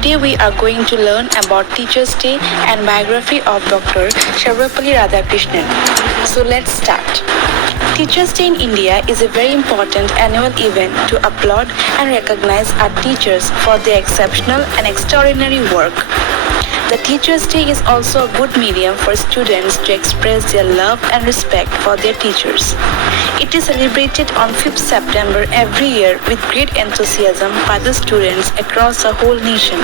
Today we are going to learn about Teachers' Day and biography of Dr. Sarvepalli Radhakrishnan. So let's start. Teachers' Day in India is a very important annual event to applaud and recognize our teachers for their exceptional and extraordinary work. The Teachers' Day is also a good medium for students to express their love and respect for their teachers. It is celebrated on 5th September every year with great enthusiasm by the students across the whole nation.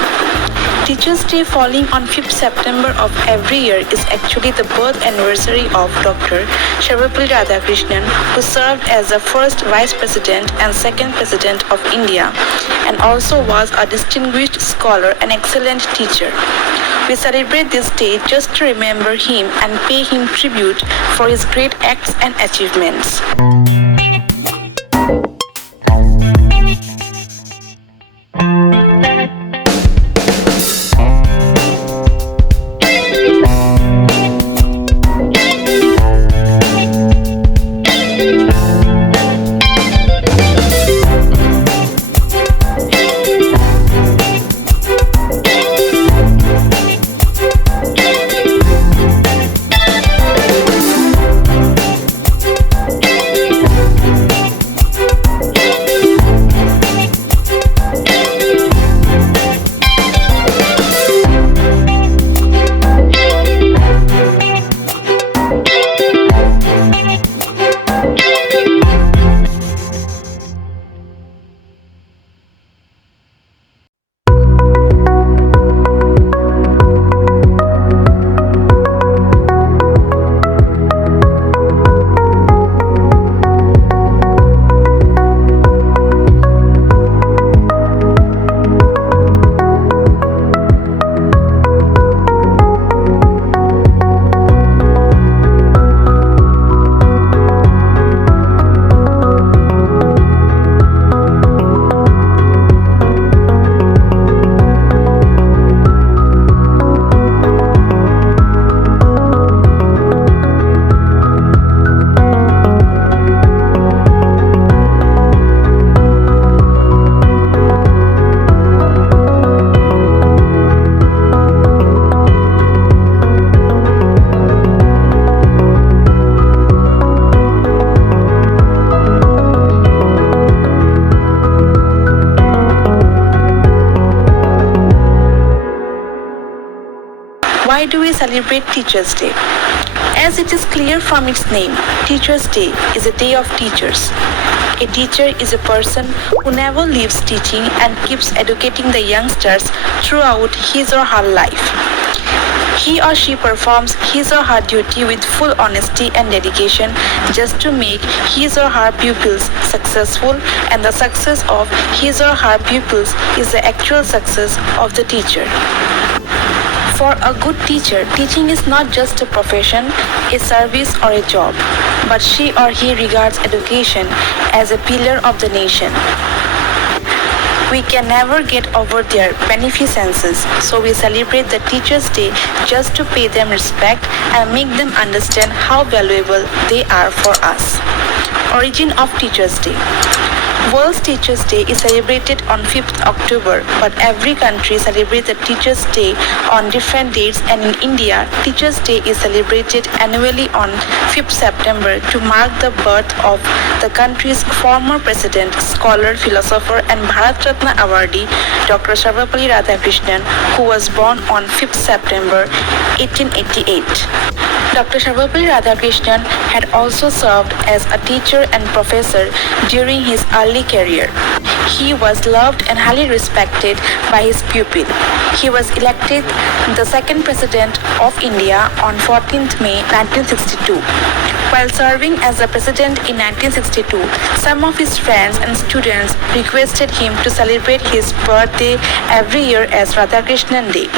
Teachers' Day falling on 5th September of every year is actually the birth anniversary of Dr. Sarvepalli Radhakrishnan, who served as the first Vice President and second President of India, and also was a distinguished scholar and excellent teacher. We celebrate this day just to remember him and pay him tribute for his great acts and achievements. Why do we celebrate Teachers' Day? As it is clear from its name, Teachers' Day is a day of teachers. A teacher is a person who never leaves teaching and keeps educating the youngsters throughout his or her life. He or she performs his or her duty with full honesty and dedication just to make his or her pupils successful, and the success of his or her pupils is the actual success of the teacher. For a good teacher, teaching is not just a profession, a service or a job, but she or he regards education as a pillar of the nation. We can never get over their beneficences, so we celebrate the Teachers' Day just to pay them respect and make them understand how valuable they are for us. Origin of Teachers' Day. World Teachers' Day is celebrated on 5th October, but every country celebrates the Teachers' Day on different dates, and in India, Teachers' Day is celebrated annually on 5th September to mark the birth of the country's former president, scholar, philosopher and Bharat Ratna awardee, Dr. Sarvepalli Radhakrishnan, who was born on 5th September 1888. Dr. Sarvepalli Radhakrishnan had also served as a teacher and professor during his early career. He was loved and highly respected by his pupil. He was elected the second president of India on 14th May 1962. While serving as the president in 1962, some of his friends and students requested him to celebrate his birthday every year as Radhakrishnan Day,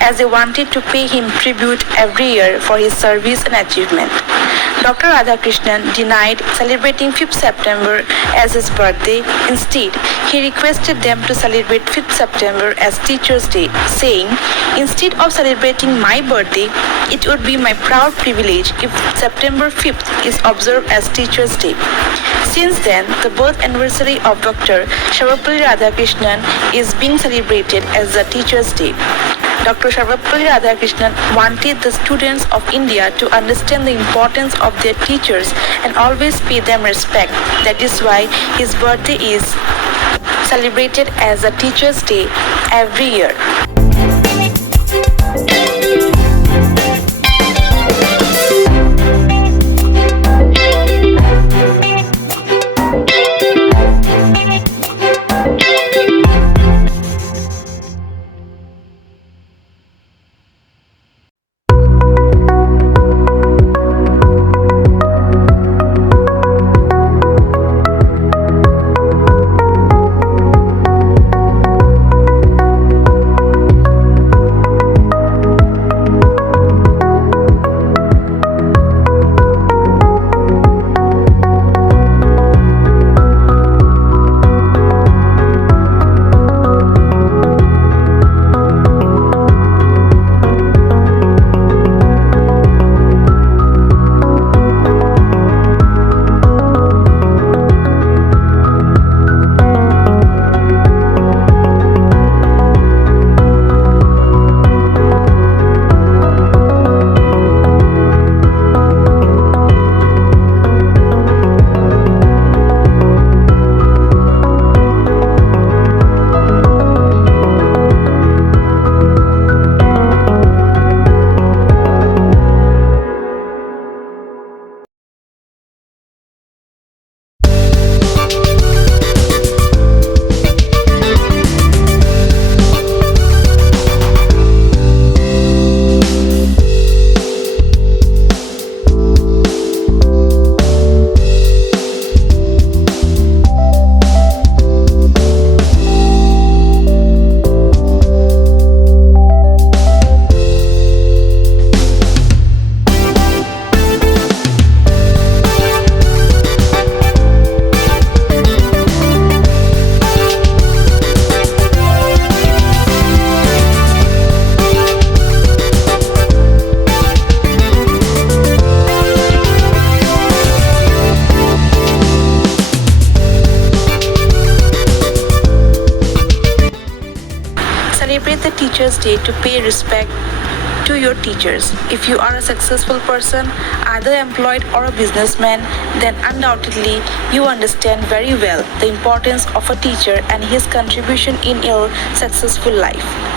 as they wanted to pay him tribute every year for his service and achievement. Dr. Radhakrishnan denied celebrating 5th September as his birthday. Instead, he requested them to celebrate 5th September as Teachers' Day, saying, "Instead of celebrating my birthday, it would be my proud privilege if September 5th is observed as Teachers' Day." Since then, the birth anniversary of Dr. Sarvepalli Radhakrishnan is being celebrated as the Teachers' Day. Dr. Sarvepalli Radhakrishnan wanted the students of India to understand the importance of their teachers and always pay them respect. That is why his birthday is celebrated as a Teachers' Day every year. Celebrate the Teachers' Day to pay respect to your teachers. If you are a successful person, either employed or a businessman, then undoubtedly you understand very well the importance of a teacher and his contribution in your successful life.